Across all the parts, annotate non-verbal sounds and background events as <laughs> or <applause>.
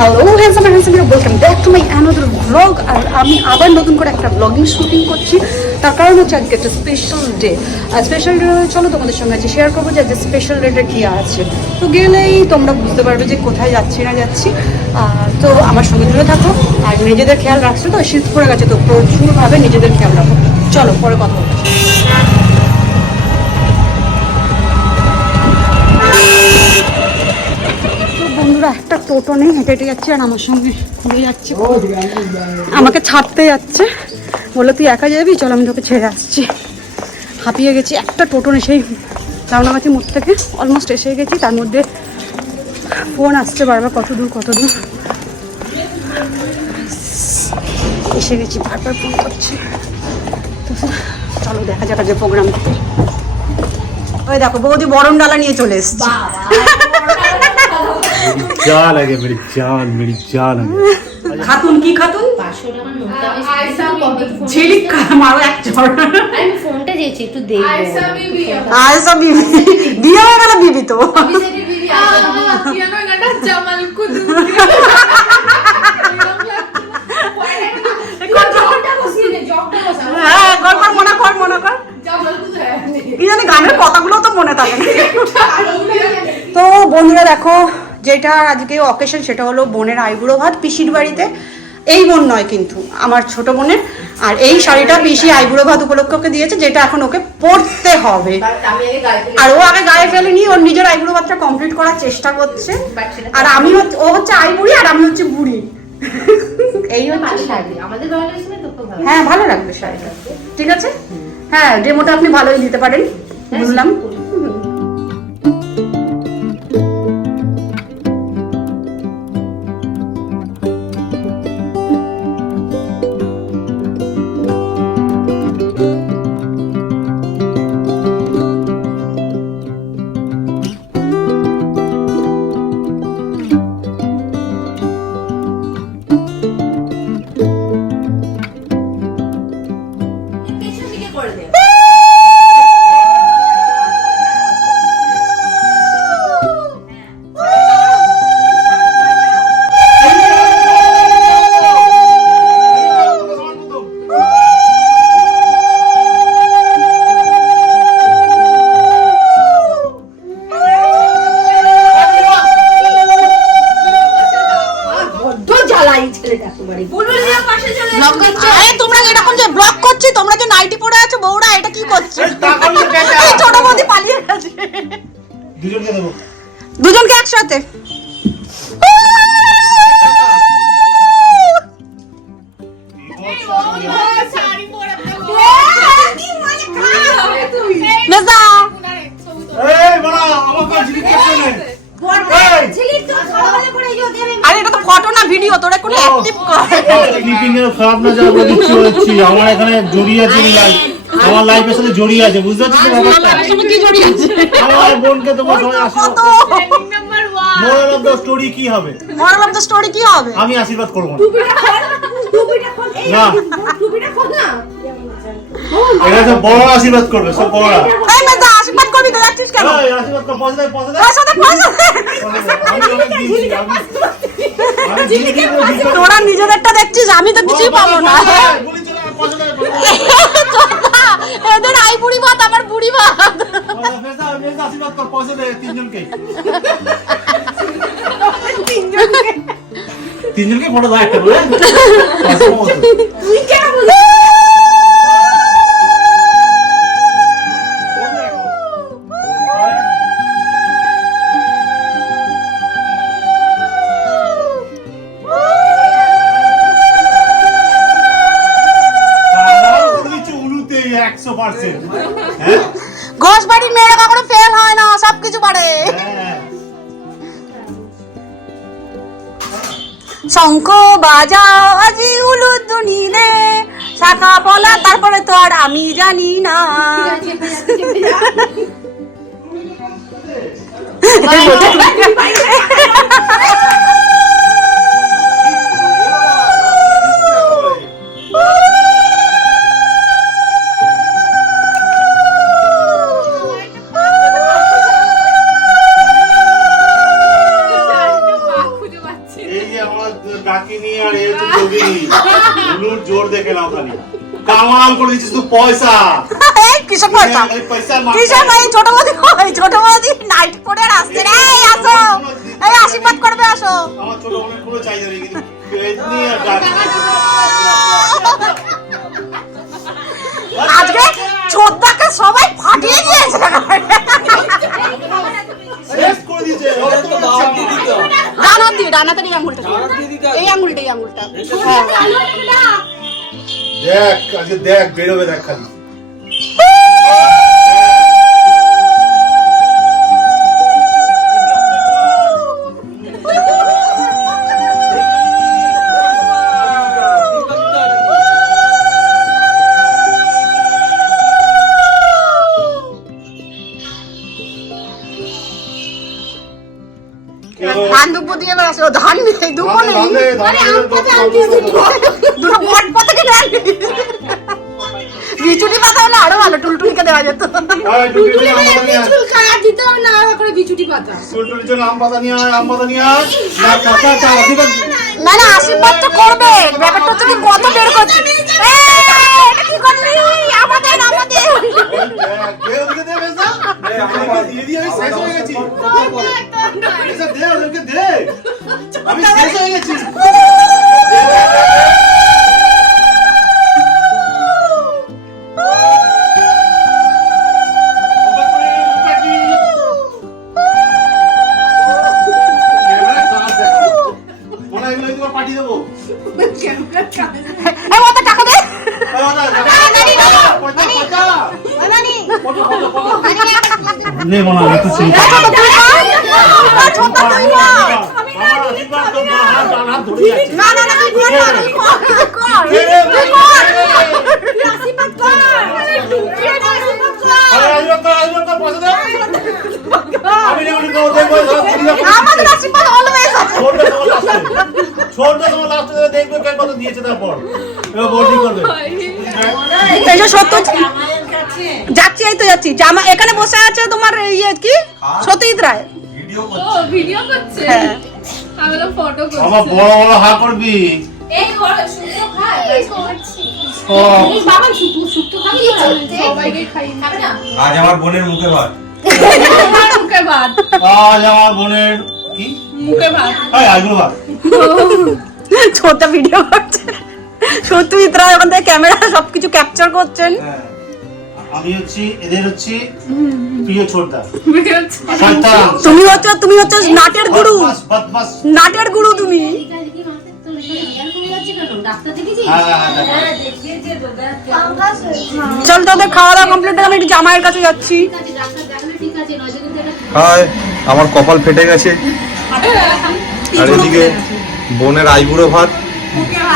Hello handsome handsome welcome back to my another blog আর আমি আবার নতুন করে একটা ব্লগিং শুটিং করছি। তার কারণ হচ্ছে আজকে একটা স্পেশাল ডে আর স্পেশাল ডে চলো তোমাদের সঙ্গে আজকে শেয়ার করব যে আজকে স্পেশাল ডেটা কী আছে। তো গেলেই তোমরা বুঝতে পারবে যে কোথায় যাচ্ছি না যাচ্ছি। তো আমার সঙ্গে জুড়ে থাকো। আর নিজেদের খেয়াল রাখছো তো, শীত পড়ে গেছে তো প্রচুরভাবে নিজেদের খেয়াল রাখো। চলো, পরে কথা বলছি তো বন্ধুরা একটা টোটো নেই হেঁটে হেঁটে যাচ্ছে আর আমার সঙ্গে ঘুরে যাচ্ছে। আমাকে ছাড়তে যাচ্ছে। বলল তুই একা যাবি? চল, আমি তোকে ছেড়ে আসছি। হাঁপিয়ে গেছি, একটা টোটো নেই সেই রামনাগাছি মোড় থেকে অলমোস্ট এসে গেছি। তার মধ্যে ফোন আসছে বারবার, কত দূর কত দূর? এসে গেছি, বারবার ফোন করছে। তো চলো, দেখা যাক যে প্রোগ্রাম ওই দেখো, বৌদি বরণ ডালা নিয়ে চলে এসছে। जान लगे मेरी जान मेरी जान लगे খাতুন কি খাতুন ঝিলিক মারো এক চড় আমি ফোনটা দিয়েছি একটু দেখবো আয়সা বিবি বিয়ে হয়ে গেল বিবি তো হ্যাঁ কর কর মনে কর মনে কর কি জানি গানের কথাগুলো তো মনে থাকে না। তো বন্ধুরা দেখো যেটা আজকে অকেশন সেটা হলো বোনের আইবুড়ো ভাত পিসির বাড়িতে। এই বোন নয় কিন্তু আমার ছোট বোনের। আর এই শাড়িটা পিসি আইবুড়ো ভাত উপলক্ষে ওকে দিয়েছে যেটা এখন ওকে পরতে হবে। আর ও আগে গায়ে ফেলেনি ওর নিজের আইবুড়ো ভাতটা কমপ্লিট করার চেষ্টা করছে। আর আমি হচ্ছে ও হচ্ছে আইবুড়ি আর আমি হচ্ছে বুড়ি। এই হচ্ছে শাড়ি। আমাদের হ্যাঁ ভালো লাগবে শাড়িটা। ঠিক আছে? হ্যাঁ ডেমোটা আপনি ভালোই দিতে পারেন। বুঝলাম। একসাথে। আরে এটা তো ফটো না ভিডিও তোরা কোনো অ্যাক্টিভ কর। ক্লিপিং এর খারাপ না যাওয়া বলে দিচ্ছি বলছি আমার এখানে জড়িয়ে আছে লাইফ আমার লাইফের সাথে জড়িয়ে আছে বুঝতে পারছিস? ব্যাপারটা আমার সঙ্গে কি জড়িয়ে আছে? আমার বোনকে তোমার সবাই মোরাল অফ দ্য স্টোরি কি হবে? মরাল অফ দ্য স্টোরি কি হবে? আমি আশীর্বাদ করব না। না। এখানে সব বড় আশীর্বাদ করবে সব বড়রা। এই মেজা আশীর্বাদ করবি তো যাচ্ছিস কেন? এই, আশীর্বাদ কর দেয় দেয়। তোরা নিজেদেরটা দেখছিস আমি তো কিছুই পাবো না। দেয়, দেয়। এদের আই বুড়ি ভাত আমার বুড়ি ভাত আশীর্বাদ কর, পয়সা দে তিনজনকে। তিনজনকে ফটো দাও একটা করে দিচ্ছে উলুতে 100%, হ্যাঁ? ঘোষ বাড়ির মেয়েরা কখনো ফেল হয় না সবকিছু পারে শঙ্খ বাজাও আজি উলুদুনি রে শাখা পলা তারপরে তো আর আমি জানি না। <laughs> <laughs> <laughs> পয়সা। এই কিসব পয়সা? কিসব ভাই ছোট কই? ছোট বৌদি নাইট পরে আসছে রে আসো। এই আশীর্বাদ করবে আসো। আমার ছোট বোনের কিন্তু আজকে ছোটদাকে সবাই ফাটিয়ে দিয়েছে। বলছে দিয়ে ডানাতে এই আঙুলটা। এই আঙুলটা এই আঙুলটা। হ্যাঁ। দেখ আজকে দেখ বেরোবে দেখ খালি ধান দুব্বো দিয়ে বেড়াচ্ছে ও ধান নেই দুব্বো নেই ধানে, ধানে, ধানে, দুটো বট পাতা কিনে আনবি বিচুটি পাতা হলে আরও ভালো টুলটুলিকে দেওয়া যেত হ্যাঁ, টুলটুলি নিয়ে আয়। কাটা দিতে না আলাদা করে বিচুটি পাতা টুলটুলির জন্য আম পাতা নিয়ে আয়, আম পাতা নিয়ে আয়। না, চাচা, চা, আশীর্বাদ। না না আশীর্বাদ তো করবে ব্যাপারটা তুই কত বের করছিস এটা কি করলি আমাদের আমাদের দিয়ে দিয়ে আমি শেষ হয়ে গেছি। দে, ওদেরকে দে। আমি শেষ হয়ে গেছি আশীর্বাদ কর। আমাদের আশীর্বাদ always আছে। দিয়েছে তারপর বোর্ডিং করবে? সত্য যাচ্ছি এই তো যাচ্ছি। জামা এখানে বসে আছে তোমার ইয়ে কি? সতীত রায়। ও ভিডিও করছে? হ্যাঁ। আমি ফটো আমার করছি বড় বড় হা করবি। এই বড় খায় সব। এই বাবা শুক্তো শুক্তো খাবি সবাইকে খাই খাবে না? আজ আমার বোনের মুখে ভাত। আমার মুখে ভাত। আজ আমার বোনের কি? মুখে ভাত। এই আইগুলো ভাত। ছোটটা ভিডিও করছে। ওখান থেকে ক্যামেরা সবকিছু ক্যাপচার করছেন। আমি হচ্ছি এদের হচ্ছি প্রিয় ছোটদা। তুমি হচ্ছে তুমি হচ্ছে নাটের গুরু। নাটের গুরু তুমি। হ্যাঁ, হ্যাঁ, হ্যাঁ, হ্যাঁ। হ্যাঁ চল তোদের খাওয়া দাওয়া কমপ্লিট আমি একটু জামাইয়ের কাছে যাচ্ছি। হাই আমার কপাল ফেটে গেছে। আর এদিকে বোনের আইবুড়ো ভাত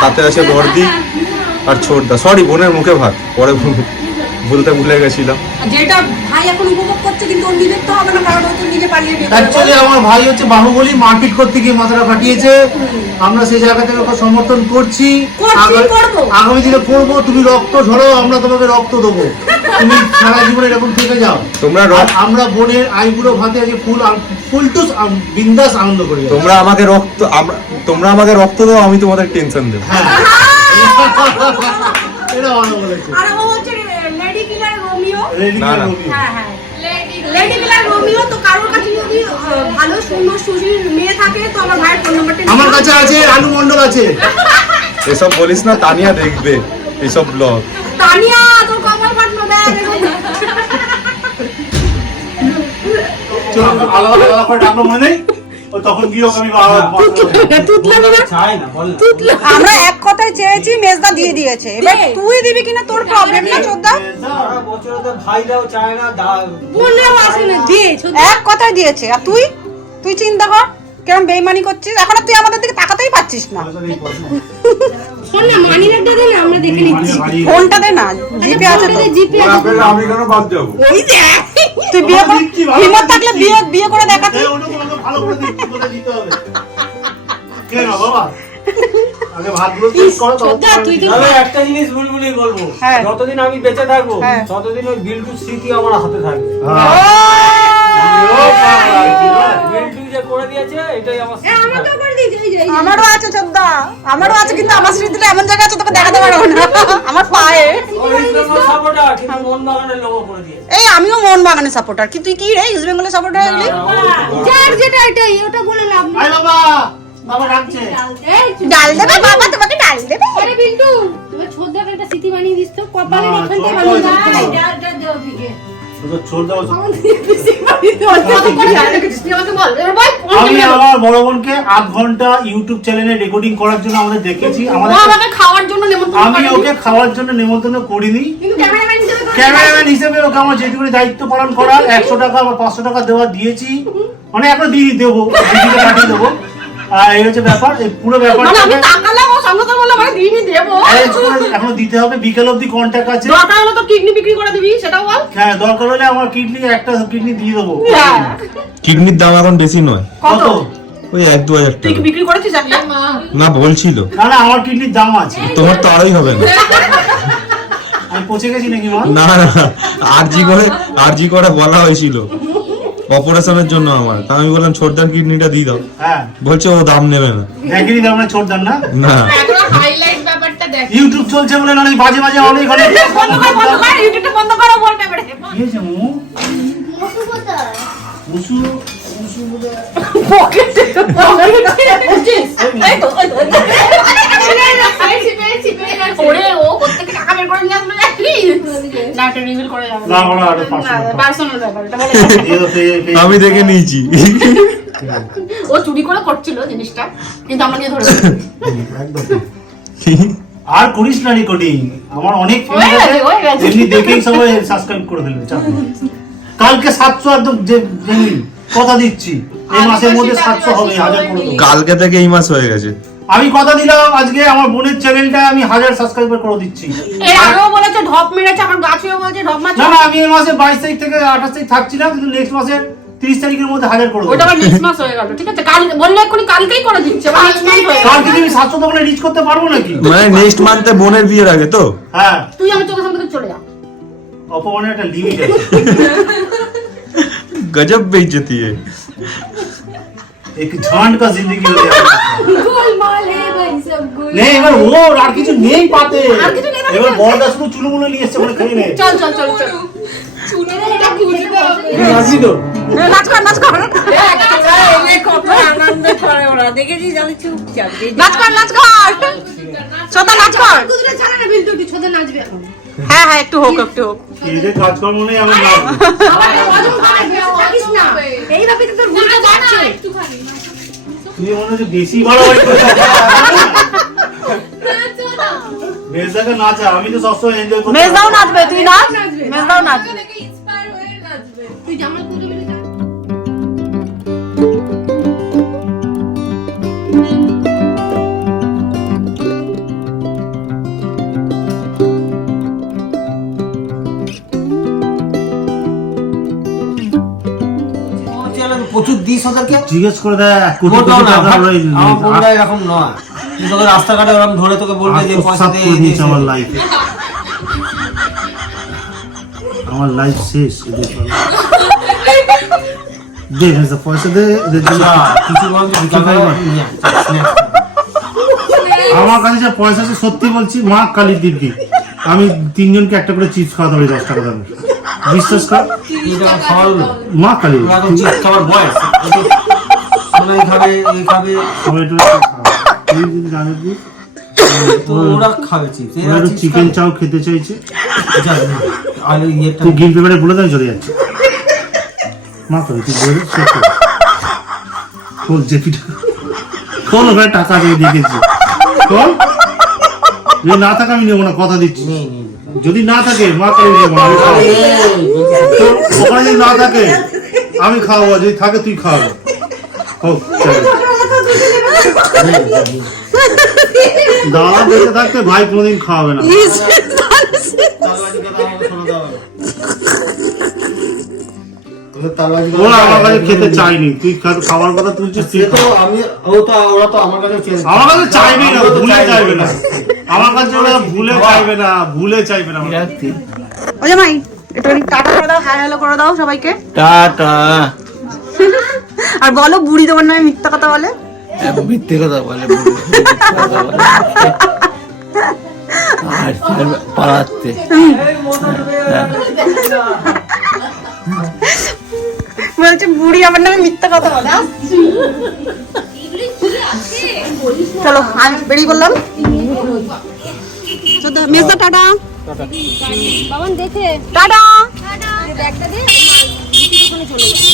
সাথে আছে বর্দি আর ছোটদা। সরি বোনের মুখে ভাত। পরে ভুল- বলতে ভুলে গেছিলাম। যেটা ভাই এখন উপভোগ করছে কিন্তু ওর নিজের তো হবে না কারণ ও তো নিজে পালিয়ে করবে। অ্যাকচুয়ালি আমার ভাই হচ্ছে বাহুবলী মারপিট করতে গিয়ে মাথাটা ফাটিয়েছে। আমরা সেই জায়গা থেকে ওকে সমর্থন করছি। আগামী দিনে করব তুমি রক্ত ঝরো আমরা তোমাকে রক্ত দেবো। তুমি সারা জীবন এরকম থেকে যাও। তোমরা আমরা বোনের আইগুলো ভাতে আজকে ফুল ফুল টুস বিন্দাস আনন্দ করি। তোমরা আমাকে রক্ত আমরা তোমরা আমাকে রক্ত দাও আমি তোমাদের টেনশন দেবো। হ্যাঁ। এটা ভালো বলেছে। আর ও হচ্ছে লেডি কিলার রোমিও রেডি না, না। হ্যাঁ হ্যাঁ। লেডি কিলার রোমিও তো কারোর কাছে যদি আহ, ভালো সুন্দর সুশীল মেয়ে থাকে তো আমার ভাইয়ের ফোন নাম্বারটা আমার কাছে আছে আলু মন্ডল আছে। এসব বলিস না তানিয়া দেখবে এইসব ব্লগ তানিয়া তোর কপাল ফাটলো দেখ। আলাদা আলাদা করে ডাকলো মনে? বারবার আমরা এক কথায় চেয়েছি মেজদা দিয়ে দিয়েছে। এবার তুই দিবি কিনা তোর প্রবলেম না চোদ্দা? এক কথায় দিয়েছে। আর তুই? তুই চিন্তা কর কেমন বেইমানি করছিস? এখন আর তুই আমাদের দিকে তাকাতেই পাচ্ছিস না। শোন না মানি না আমরা দেখে নিচ্ছি। ফোনটা দে না জিপে আছে তো। জিপে আমি কেন বাদ যাব। ওই দেখ। তুই বিয়ে করে হিম্মত থাকলে বিয়ে বিয়ে করে দেখা তুই ভালো করে দিতে হবে। কেন বাবা? একটা জিনিস বুলবুলি বলব হ্যাঁ। যতদিন আমি বেঁচে থাকব হ্যাঁ। ততদিন ওই বিল্টুর স্মৃতি আমার হাতে থাকবে ও বাবা, কি? বিল্টু যে করে দিয়েছে এটাই আমার এ, আমাকেও করে দিয়েছে, এই যে, এই যে। আমারও আছে চোদ্দা আমারও আছে কিন্তু আমার স্মৃতি দিলে এমন জায়গা আছে তোকে দেখাতে পারব না আমার পায়ে কিন্তু মন এই আমিও মোহন বাগানের সাপোর্টার কি তুই কি রে ইস্ট বেঙ্গলের সাপোর্টার হয়ে যার যেটা এটাই, ওটা বলে লাভ নেই। বাবা বাবা ডাকছে ডাল দেবে বাবা তোমাকে ডাল দেবে আরে বিন্টু, তোমার ছোটদাকে একটা স্মৃতি বানিয়ে দিস তো, কপালের না, এখানটা ছোট বানিয়ে। দাও। ডাল দাও দিকে আমি আমি আমার বড় বোনকে আধ ঘণ্টা ইউটিউব চ্যানেলে রেকর্ডিং করার জন্য আমাদের দেখেছি। আমাদের খাওয়ার জন্য আমি ওকে খাওয়ার জন্য নেমন্তন্ন করিনি। কিন্তু ক্যামেরাম্যান হিসেবে ওকে আমার দায়িত্ব পালন করার একশো টাকা বা পাঁচশো টাকা দেওয়া দিয়েছি। মানে এখন দিয়ে দেবো দিদিকে পাঠিয়ে দেবো। এই হচ্ছে ব্যাপার এই পুরো মানে আমি তাকালাম ও সঙ্গে সঙ্গে বলল মানে দিনই দেবো। এখনও দিতে হবে বিকেল কন্ট্যাক্ট আছে। দরকার হলে তো কিডনি বিক্রি করে দিবি সেটাও বল। হ্যাঁ দরকার হলে আমার কিডনি একটা কিডনি দিয়ে দেবো। কিডনির দাম এখন বেশি নয়। কত? ওই এক দু হাজার টাকা। বিক্রি করেছিস একটা না বলছিল। না না আমার কিডনির দাম আছে। তোমার তো আরোই হবে না। আমি পচে গেছি নাকি মা? না না আরজি করে আরজি করে বলা হয়েছিল। অপারেশনের জন্য আমার। তা আমি বললাম ছোটদার কিডনিটা দিয়ে দাও। হ্যাঁ। বলছে ও দাম নেবে না। দেখেনি দাম না ছোট দাম না। না ইউটিউব চলছে বলে না বাজে বাজে অনেক অনেক বন্ধ কর বন্ধ কর ইউটিউবটা বন্ধ করো বল পেপারে কি হয়েছে মু? মসু কোথায় মুসু মুসু বলে পকেটে এই তো এই তো, এই তো। পেয়েছি পেয়েছি পেয়ে গেছি ওরে ও কোত্থেকে টাকা বের করে নিয়ে আসলো না এটা রিভিল করে যাবে না। বড় আরে পার্সোনাল ব্যাপার। এটা বলে দিয়ে দাও, পেয়ে- পেয়ে- আমি দেখে নিয়েছি। ও চুরি করে করছিল জিনিসটা কিন্তু আমরা নিয়ে ধরে একদম। আর করিস না রেকর্ডিং আমার অনেক। এমনি দেখেই সবাই সাবস্ক্রাইব করে দিলে চাপ নেই। কালকে সাতশো একদম যে- কথা দিচ্ছি। এই মাসের মধ্যে সাতশো হবে হাজার করে কালকে থেকে এই মাস হয়ে গেছে। আমি কথা দিলাম আজকে আমার বোনের চ্যানেলটা আমি হাজার সাবস্ক্রাইবার করে দিচ্ছি। এর আগেও বলেছে ঢপ মেরেছে আমার গাছেও বলেছে ঢপ মারছে। না আমি এই মাসে 22 তারিখ থেকে 28 তারিখ থাকছিলাম কিন্তু নেক্সট মাসে 30 তারিখের মধ্যে হাজার করে ওটা আবার নেক্সট মাস হয়ে গেল ঠিক আছে? কাল বললে এখনি কালকেই করে দিচ্ছে কালকে তুমি 700 দোকানে রিচ করতে পারব নাকি? মানে নেক্সট মান্থে বোনের বিয়ের আগে তো? হ্যাঁ। তুই আমার চোখের সামনে থেকে চলে যা। অপমানের একটা লিমিট আছে। গজব বেইজ্জতি है এক ঝান্ড কা জিন্দগি হয়ে যাবে গোলমাল হে ভাই সব গোল নেই এবার ও আর কিছু নেই পাতে আর কিছু নেই এবার বড়দা শুধু চুলমুলো নিয়ে এসছে ওখানে খেয়ে নে চল চল চল চল এটা কি বলতে রাজি তো নাচ কর নাচ কর নাচ কর নাচ কর ছোটা নাচ কর কুদরে ছাড়া না বিন্টু, একটু ছোটদা নাচবে। হ্যাঁ হ্যাঁ একটু হোক একটু হোক। এদের কাজকর্ম নেই আমি না। এইভাবে তো তোর ভুলটা যাচ্ছে। একটুখানি তুমি মনে হচ্ছে বেশি করছ মেজদাকে নাচা আমি তো সবসময় এনজয় করি মেজদাও নাচবে তুই নাচ? মেজদাও নাচবে নাচবে তুই জামাল প্রচুর দিস ওদেরকে। জিজ্ঞেস করে দেখ কোটি কোটি না, টাকা ভাই, আমার এরকম নয়। তুই তোকে রাস্তাঘাটে ওরকম ধরে তোকে বলবে যে পয়সা দে। আমার লাইফে আমার লাইফ শেষ এদের দে মেজদা, পয়সা দে এদের জন্য আচ্ছা, কিছু। আমার কাছে যা পয়সা আছে সত্যি বলছি মা কালীর দিব্যি আমি তিনজনকে একটা করে চিপস খাওয়াতে পারি দশ টাকা দামের। বিশ্বাস কর। মা কালী বয়স খাবে এই খাবে সবাই একটু একটু খাও। তুই যদি জানিস ওরা খাবে চিপস। ওরা চিকেন চাও খেতে চাইছে। ইয়েটা তুই গ্রিন পেপারে বলে দেন চলে যাচ্ছে। মা কালী তুই বলে। খোল জেপিটা। খোল ওখানে টাকা দিয়ে খোল না থাকে আমি নেব না কথা দিচ্ছি। যদি না থাকে মা কালী আমি খাওয়াবো। তো ওখানে যদি না থাকে আমি খাওয়াবো যদি থাকে তুই খাওয়াবো হোক চলো। দাদা বেঁচে থাকতে ভাই কোনোদিন খাওয়াবে না। ওরা আমার কাছে খেতে চাইনি তুই খা- খাওয়ার কথা তুলছিস। আমি ও তো ওরা তো আমার কাছে আমার কাছে চাইবেই না ভুলে চাইবে না। আমার কাছে ওরা ভুলে চাইবে না ভুলে চাইবে না। ও জামাই একটু টাটা করে দাও হ্যাঁ হ্যালো করে দাও সবাইকে। টাটা। আর বলো বুড়ি তোমার নামে মিথ্যা কথা বলে। মিথ্যে কথা বলে মিথ্যে কথা বলে। আর পালাতে। বলছে বুড়ি আমার নামে মিথ্যা কথা বলে। চলো আমি বেরিয়ে পড়লাম মেজদা টাটা। বাবান দেখে। টাটা। ব্যাগটা দে ওখানে চলে যাবে